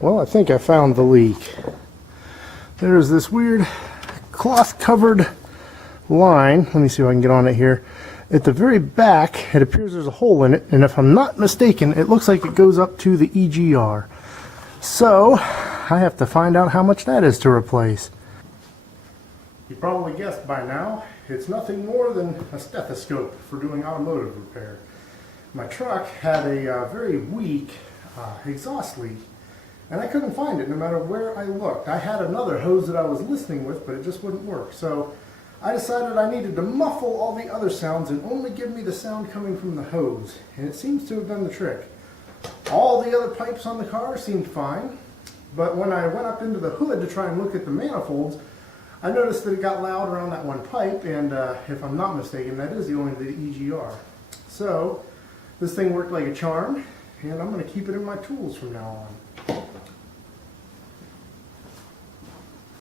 Well, I think I found the leak. There's this weird cloth covered line. Let me see if I can get on it here. At the very back, it appears there's a hole in it, and if I'm not mistaken, it looks like it goes up to the EGR. So, I have to find out how much that is to replace. You probably guessed by now, it's nothing more than a stethoscope for doing automotive repair. My truck had a very weak exhaust leak, and I couldn't find it no matter where I looked. I had another hose that I was listening with, but it just wouldn't work. So I decided I needed to muffle all the other sounds and only give me the sound coming from the hose. And it seems to have done the trick. All the other pipes on the car seemed fine, but when I went up into the hood to try and look at the manifolds, I noticed that it got loud around that one pipe, and if I'm not mistaken, that is going to the EGR. So this thing worked like a charm, and I'm going to keep it in my tools from now on.